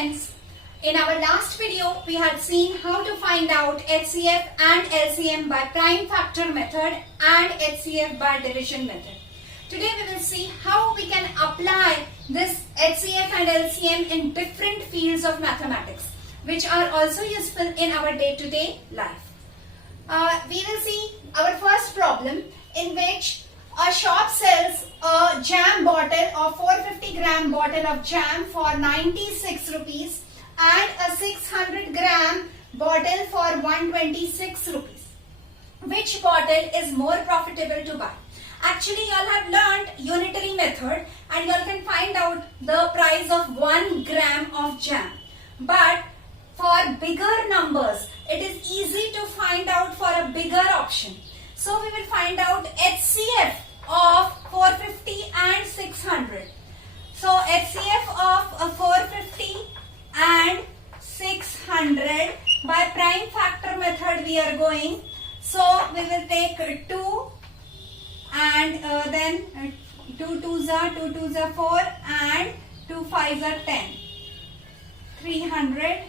friends, in our last video we had seen how to find out HCF and LCM by prime factor method and HCF by division method. Today we will see how we can apply this HCF and LCM in different fields of mathematics, which are also useful in our day-to-day life. We will see our first problem, in which a shop sells a jam bottle of 450 gram bottle of jam for 96 rupees and a 600 gram bottle for 126 rupees. Which bottle is more profitable to buy? Actually, you all have learned unitary method and you all can find out the price of 1 gram of jam. But for bigger numbers, it is easy to find out for a bigger option. So we will find out HCF of 450 and 600. So HCF of 450 and 600 by prime factor method we are going. So we will take 2 and then 2 2s are 2 2s are 4 and 2 5s are 10. 300.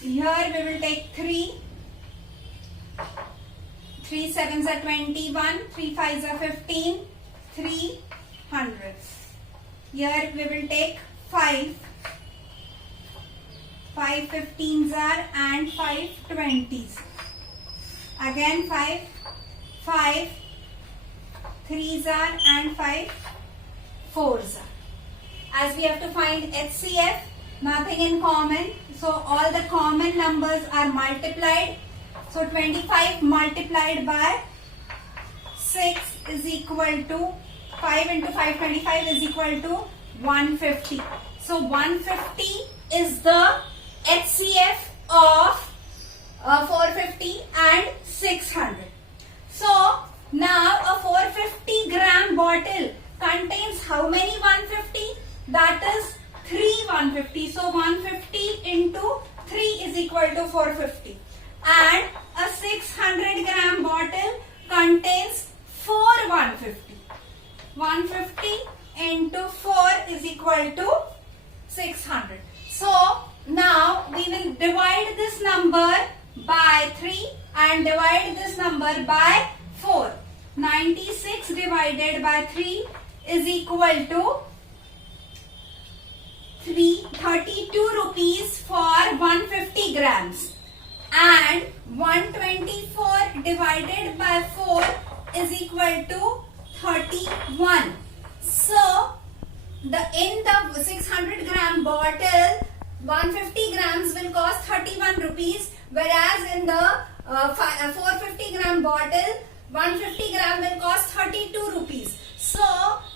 Here we will take 3. 3 7s are 21, 3 5s are 15, 300. Here we will take 5. 5 15s are and 5 20s. Again 5, 5 3s are and 5 4s are. As we have to find HCF, nothing in common. So all the common numbers are multiplied. So 25 multiplied by 6 is equal to 5 into 5, 25 is equal to 150. So 150 is the HCF of 450 and 600. So now a 450 gram bottle contains how many 150? That is 3 150. So 150 into 3 is equal to 450. And a 600 gram bottle contains 4 150. 150 into 4 is equal to 600. So now we will divide this number by 3 and divide this number by 4. 96 divided by 3 is equal to 32 rupees for 150 grams. And 124 divided by 4 is equal to 31. So in the 600 gram bottle, 150 grams will cost 31 rupees, whereas in the 450 gram bottle, 150 gram will cost 32 rupees. So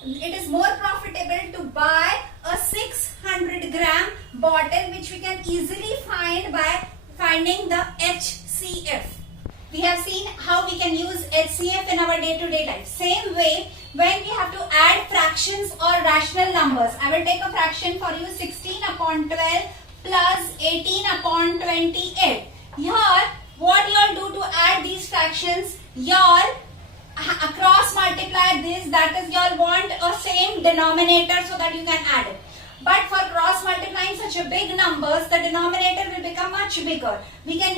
it is more profitable to buy a 600 gram bottle, which we can easily find by finding the HCF. We have seen how we can use HCF in our day-to-day life. Same way, when we have to add fractions or rational numbers. I will take a fraction for you, 16 upon 12 plus 18 upon 28. Here, what you all do to add these fractions, you all cross multiply this, that is you all want a same denominator so that you can add it. But for cross multiplying such a big numbers, the denominator will become much bigger. We can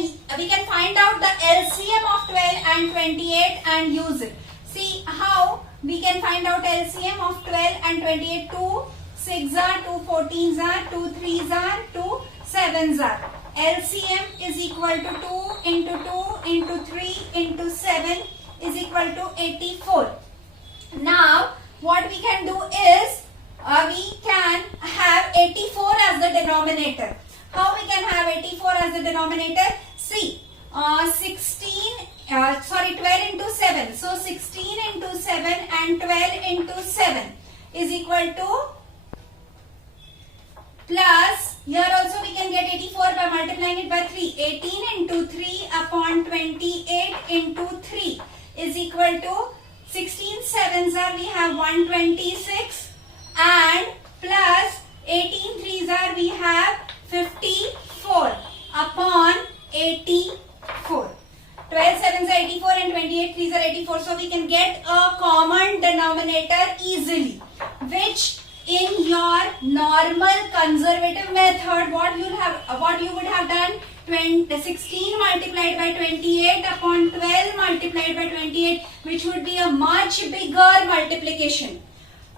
find out the LCM of 12 and 28 and use it. See how we can find out LCM of 12 and 28. 2 6s are, 2 14s are, 2 3s are, 2 7s are. LCM is equal to 2 into 2 into 3 into 7 is equal to 84. Now what we can do is we can have 84 as the denominator. How we can have 84 as the denominator? See, 12 into 7. So 16 into 7 and 12 into 7 is equal to plus, here also we can get 84 by multiplying it by 3. 18 into 3 upon 28 into 3 is equal to 16 7s are, we have 126. And plus 18 3s are, we have 54 upon 84. 12 7s are 84 and 28 3s are 84. So we can get a common denominator easily, which in your normal conservative method, what you would have done, 16 multiplied by 28 upon 12 multiplied by 28, which would be a much bigger multiplication.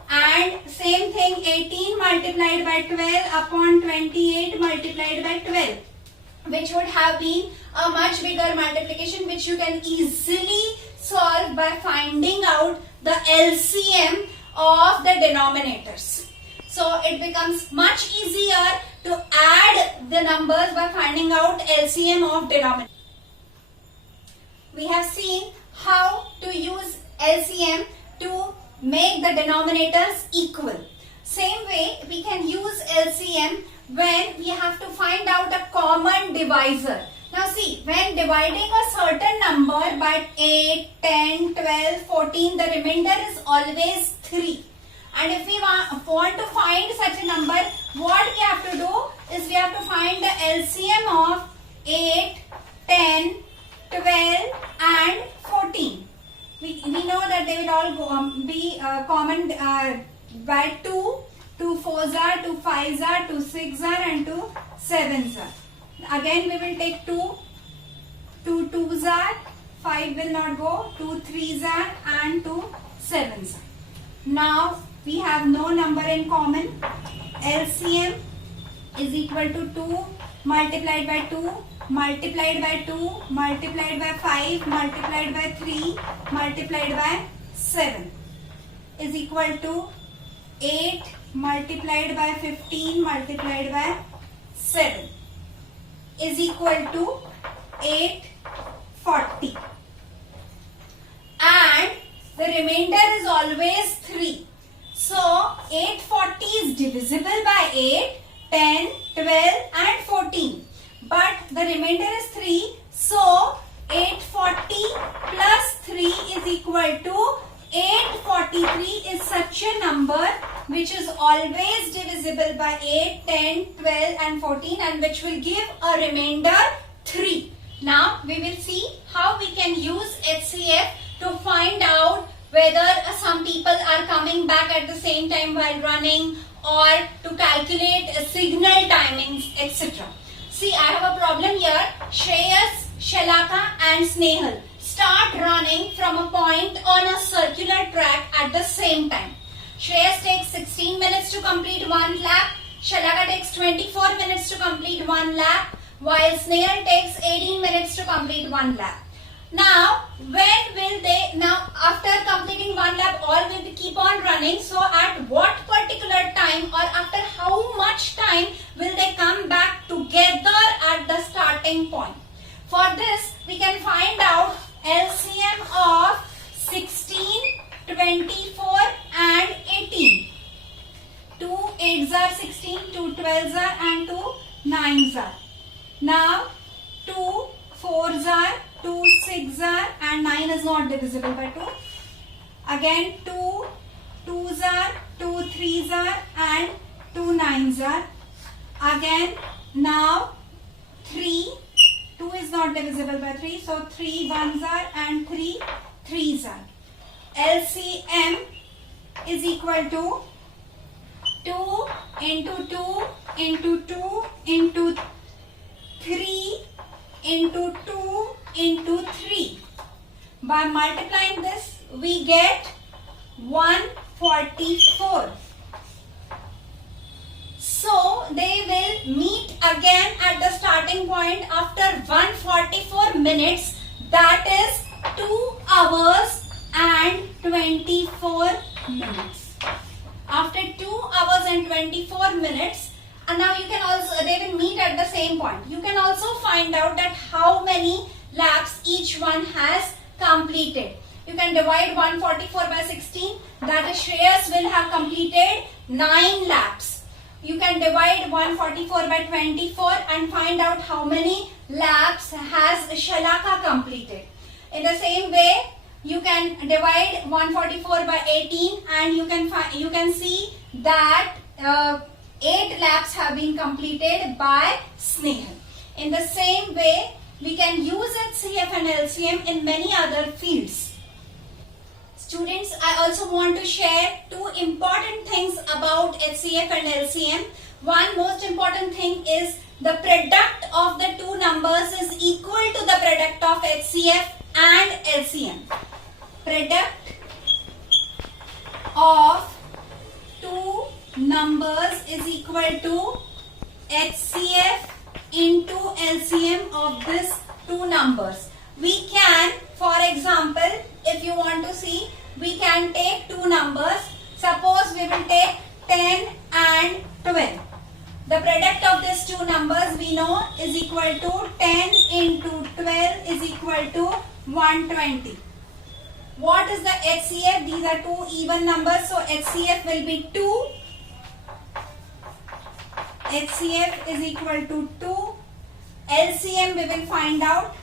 And same thing, 18 multiplied by 12 upon 28 multiplied by 12, which would have been a much bigger multiplication, which you can easily solve by finding out the LCM of the denominators. So it becomes much easier to add the numbers by finding out LCM of denominators. We have seen how to use LCM to make the denominators equal. Same way we can use LCM when we have to find out a common divisor. Now see, when dividing a certain number by 8, 10, 12, 14, the remainder is always 3. And if we want to find such a number, what we have to do is we have to find the LCM of 8, 10, 12 and 14. We know that they will all be common by 2, 2 4s are, 2 5s are, 2 6s are and 2 7s are. Again we will take 2, 2 2s are, 5 will not go, 2 3s are and 2 7s are. Now we have no number in common. LCM is equal to 2 multiplied by 2 multiplied by 2 multiplied by 5 multiplied by 3 multiplied by 7 is equal to 8 multiplied by 15 multiplied by 7 is equal to 840. And the remainder is always 3. So 840 is divisible by 8, 10, 12 and 14. But the remainder is 3. So 840 plus 3 is equal to 843 is such a number which is always divisible by 8, 10, 12 and 14 and which will give a remainder 3. Now we will see how we can use HCF to find out whether some people are coming back at the same time while running or to calculate signal timings, etc. See, I have a problem here. Shreyas, Shalaka and Snehal start running from a point on a circular track at the same time. Shreyas takes 16 minutes to complete one lap. Shalaka takes 24 minutes to complete one lap, while Snehal takes 18 minutes to complete one lap. Now, after completing one lap, all will keep on running. So, at what particular time or after how much time will they come back together at the starting point? For this, we can find out LCM of 16, 24 and 18. 2 8s are 16, 2 12s are and 2 9s are. Now, 2 4s are, 2 6s are and 9 is not divisible by 2. Again 2 2s are, 2 3s are and 2 9s are. Again now 3, 2 is not divisible by 3, so 3 1s are and 3 3s are. LCM is equal to 2 into 2 into 2 into 3 into 2 into 3. By multiplying this, we get 144. So, they will meet again at the starting point after 144 minutes, that is 2 hours and 24 minutes. After 2 hours and 24 minutes, and now you can also, they will meet at the same point. You can also find out that how many laps each one has completed. You can divide 144 by 16, that is Shreyas will have completed 9 laps. You can divide 144 by 24 and find out how many laps has Shalaka completed. In the same way, you can divide 144 by 18 and you can see that 8 laps have been completed by Snehal. In the same way, we can use HCF and LCM in many other fields. Students, I also want to share two important things about HCF and LCM. One most important thing is the product of the two numbers is equal to the product of HCF and LCM. Product of two numbers is equal to HCF into LCM of these two numbers. We can, for example, if you want to see, we can take two numbers. Suppose we will take 10 and 12. The product of these two numbers we know is equal to 10 into 12 is equal to 120. What is the HCF? These are two even numbers, so HCF will be 2. HCF is equal to 2. LCM we will find out.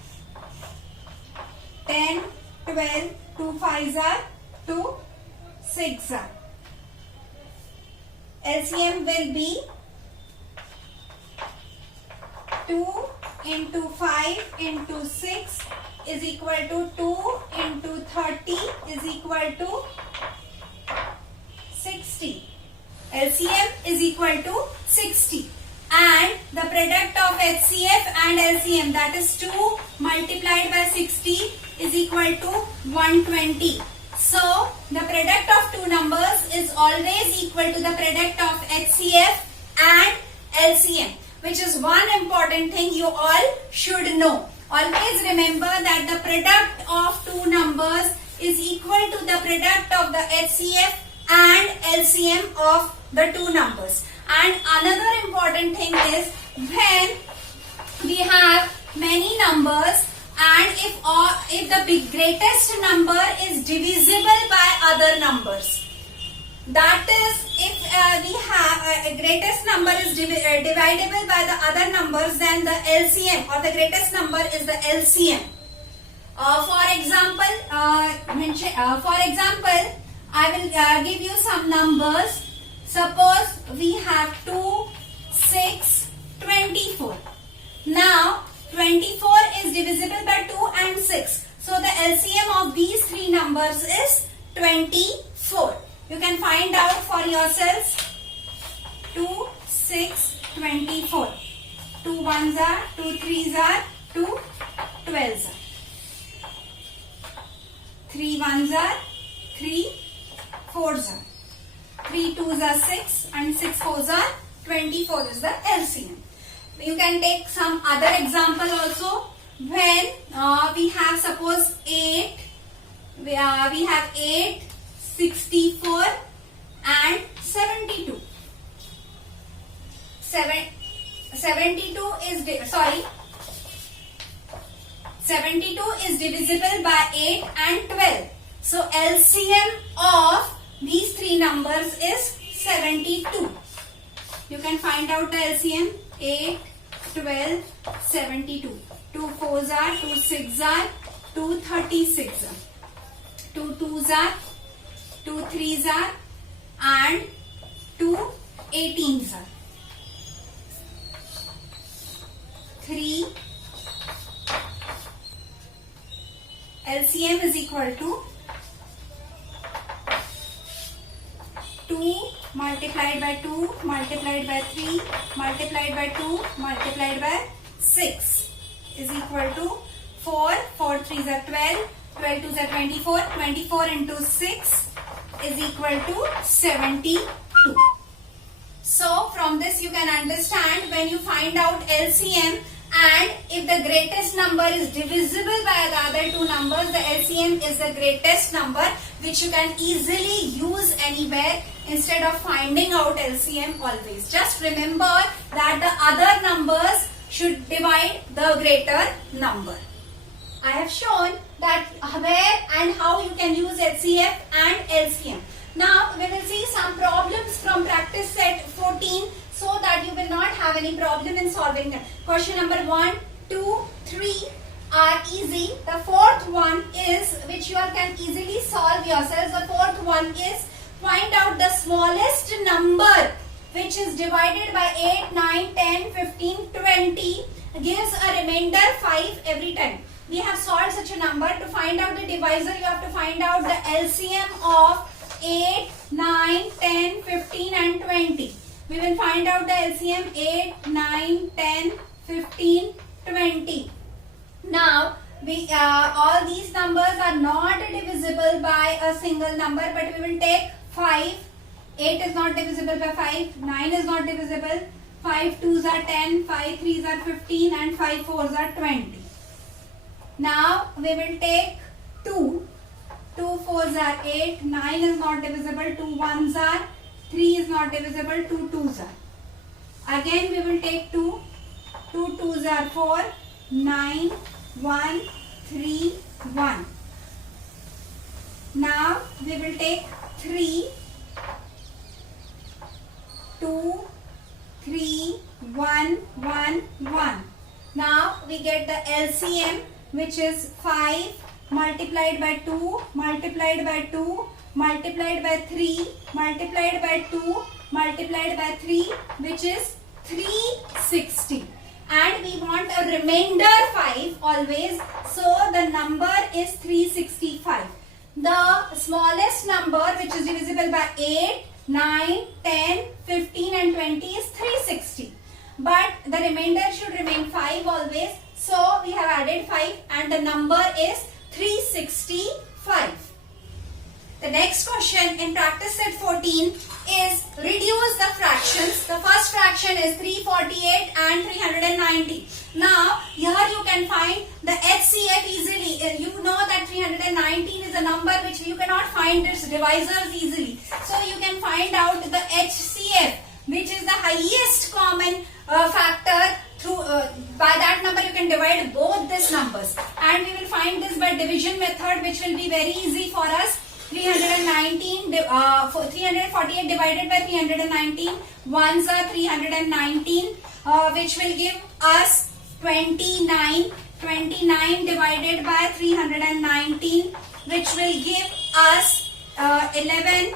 10, 12, 2 5s are 2, 6 are. LCM will be 2 into 5 into 6 is equal to 2 into 30 is equal to 60. LCM is equal to 60. And the product of HCF and LCM, that is 2 multiplied by 60 is equal to 120. So the product of two numbers is always equal to the product of HCF and LCM, which is one important thing you all should know. Always remember that the product of two numbers is equal to the product of the HCF and LCM of the two numbers. And another important thing is when we have many numbers and if the greatest number is divisible by other numbers. That is, if we have a greatest number is divisible by the other numbers, then the LCM or the greatest number is the LCM. For example, I will give you some numbers. Suppose we have 2, 6, 24. Now 24 is divisible by 2 and 6. So the LCM of these three numbers is 24. You can find out for yourselves. 2, 6, 24. 2 1s are, 2 3s are, 2 12s are. 3 1s are, 3 4s are. 3 2s are 6 and 6 4s are 24 is the LCM. You can take some other example also. When we have suppose 8, we have 8, 64 and 72. 72 is divisible by 8 and 12. So LCM of these three numbers is 72. You can find out the LCM. 8, 12, 72. 2 4s are, 2 6s are, 2 36 are. 2 2s are, 2 3s are and 2 18s are. 3 LCM is equal to 2 multiplied by 2 multiplied by 3 multiplied by 2 multiplied by 6 is equal to 4. 4 3s are 12. 12 2s are 24. 24 into 6 is equal to 72. So from this you can understand, when you find out LCM and if the greatest number is divisible by the other two numbers, the LCM is the greatest number, which you can easily use anywhere instead of finding out LCM always. Just remember that the other numbers should divide the greater number. I have shown that where and how you can use HCF and LCM. Now we will see some problems from practice set 14 so that you will not have any problem in solving them. Question number 1, 2, 3 are easy. The fourth one is, which you all can easily solve yourselves. The fourth one is, find out the smallest number which is divided by 8, 9, 10, 15, 20 gives a remainder 5 every time. we have solved such a number. To find out the divisor, you have to find out the LCM of 8, 9, 10, 15 and 20. We will find out the LCM 8, 9, 10, 15, 20. Now, all these numbers are not divisible by a single number, but we will take 5. 8 is not divisible by 5. 9 is not divisible. 5 2s are 10. 5 3s are 15 and 5 4s are 20. Now, we will take 2. 2 4s are 8. 9 is not divisible. 2 1s are. 3 is not divisible. 2 2s are. Again, we will take 2. 2 2s are 4. 9 1 3 1. Now we will take 3. 2 3 1 1 1. Now we get the LCM, which is 5 multiplied by 2 multiplied by 2 multiplied by 3 multiplied by 2 multiplied by 3, which is 360. And we want a remainder 5 always, so the number is 365. The smallest number which is divisible by 8, 9, 10, 15 and 20 is 360. But the remainder should remain 5 always, so we have added 5 and the number is 365. The next question in practice set 14 is reduce the fractions. The first fraction is 348 and 390. Now here you can find the HCF easily. You know that 319 is a number which you cannot find its divisors easily. So you can find out the HCF, which is the highest common factor. Through by that number you can divide both these numbers, and we will find this by division method, which will be very easy for us. 348 divided by 319, ones are 319, which will give us 29. 29 divided by 319, which will give us 11.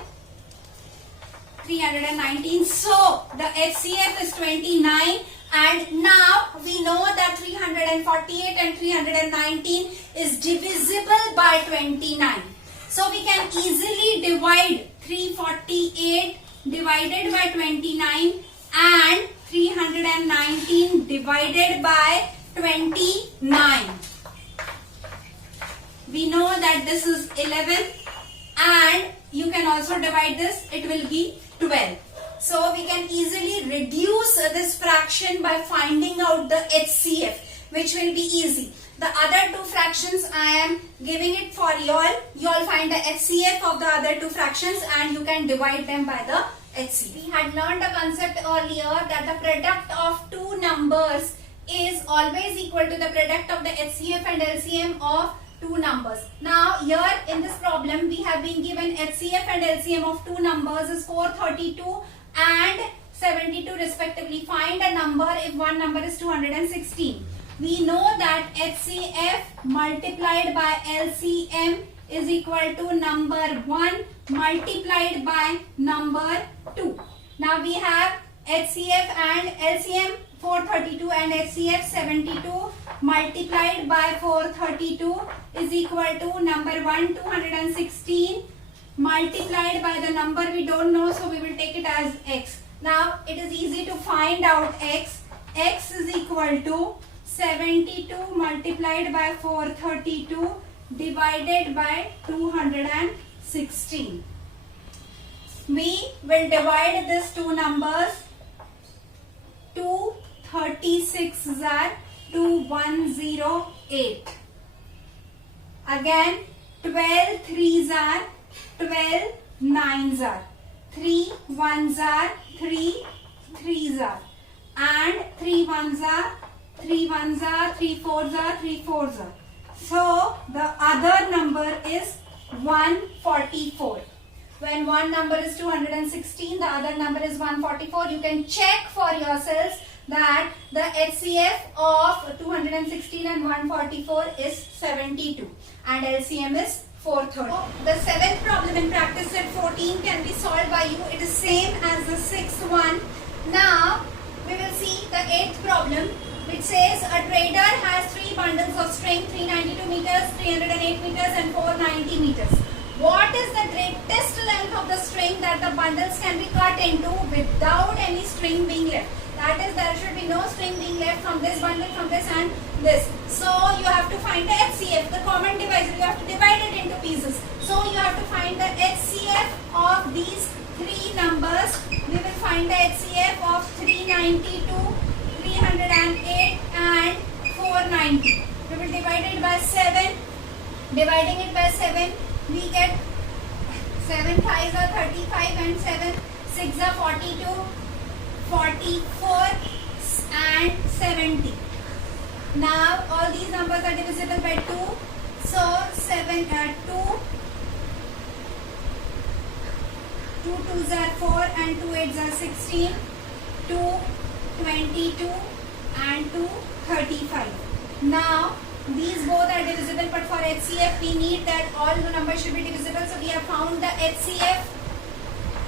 319. So the HCF is 29, and now we know that 348 and 319 is divisible by 29. So we can easily divide 348 divided by 29 and 319 divided by 29. We know that this is 11, and you can also divide this, it will be 12. So we can easily reduce this fraction by finding out the HCF, which will be easy. The other two fractions I am giving it for you all. You all find the HCF of the other two fractions and you can divide them by the HCF. We had learned a concept earlier that the product of two numbers is always equal to the product of the HCF and LCM of two numbers. Now here in this problem we have been given HCF and LCM of two numbers is 432 and 72 respectively. Find a number if one number is 216. We know that HCF multiplied by LCM is equal to number 1 multiplied by number 2. Now we have HCF and LCM 432 and HCF 72 multiplied by 432 is equal to number 1 216 multiplied by the number we don't know, so we will take it as x. Now it is easy to find out x. X is equal to 72 multiplied by 432 divided by 216. We will divide these two numbers. 236 are 2108. Again 12 threes are 12 nines are. 3 ones are 3 threes are. And 3 ones are 3 ones are, 3 fours are, 3 fours are. So the other number is 144. When one number is 216, the other number is 144. You can check for yourselves that the HCF of 216 and 144 is 72 and LCM is 430. The seventh problem in practice set 14 can be solved by you. It is same as the sixth one. Now we will see the eighth problem, which It says a trader has 3 bundles of string, 392 meters, 308 meters and 490 meters. What is the greatest length of the string that the bundles can be cut into without any string being left? That is, there should be no string being left from this bundle, from this and this. So you have to find the HCF, the common divisor. You have to divide it into pieces. So you have to find the HCF of these 3 numbers. We will find the HCF of 392, 308 and 490. We will divide it by 7. Dividing it by 7, we get 7 5s are 35 and 7 6s are 42, 44 and 70. Now all these numbers are divisible by 2. So 2 2s are 4 and 2 8s are 16, 2 22 and 2 35. Now these both are divisible, but for HCF we need that all the numbers should be divisible. So we have found the HCF.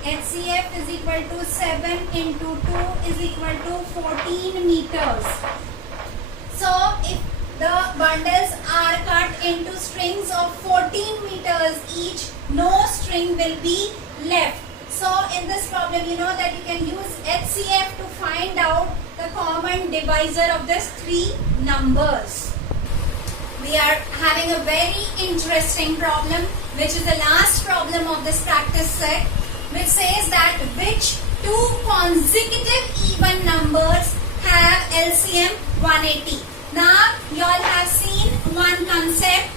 HCF is equal to 7 into 2 is equal to 14 meters. So if the bundles are cut into strings of 14 meters each, no string will be left. So in this problem, you know that you can use HCF to find out the common divisor of these 3 numbers. We are having a very interesting problem, which is the last problem of this practice set, which says that which 2 consecutive even numbers have LCM 180. Now you all have seen one concept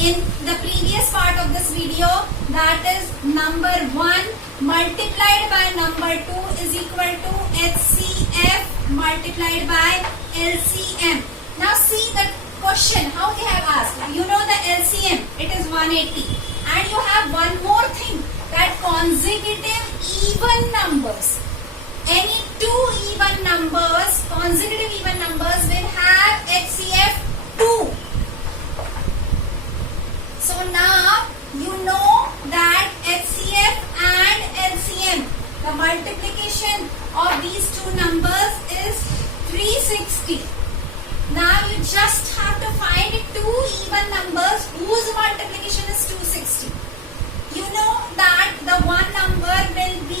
in the previous part of this video, that is number 1 multiplied by number 2 is equal to HCF multiplied by LCM. Now see the question how they have asked. You know the LCM, it is 180, and you have one more thing, that consecutive even numbers. Any 2 even numbers, consecutive even numbers will have HCF 2. So now you know that HCF and LCM, the multiplication of these 2 numbers is 360. Now you just have to find 2 even numbers whose multiplication is 260. You know that the one number will be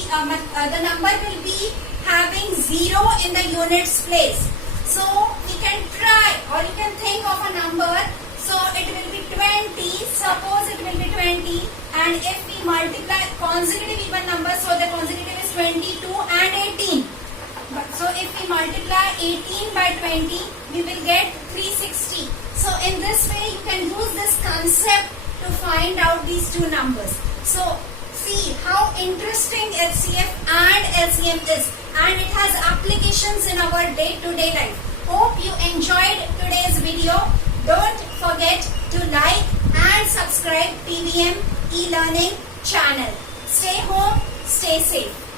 having 0 in the units place. So we can try, or you can think of a number. So it will be 20. Suppose it will be 20, and if we multiply consecutive even numbers, so the consecutive is 22 and 18. So if we multiply 18 by 20, we will get 360. So in this way, you can use this concept to find out these 2 numbers. So see how interesting HCF and LCM is, and it has applications in our day-to-day life. Hope you enjoyed today's video. Don't forget to like and subscribe PVM e-learning channel. Stay home, stay safe.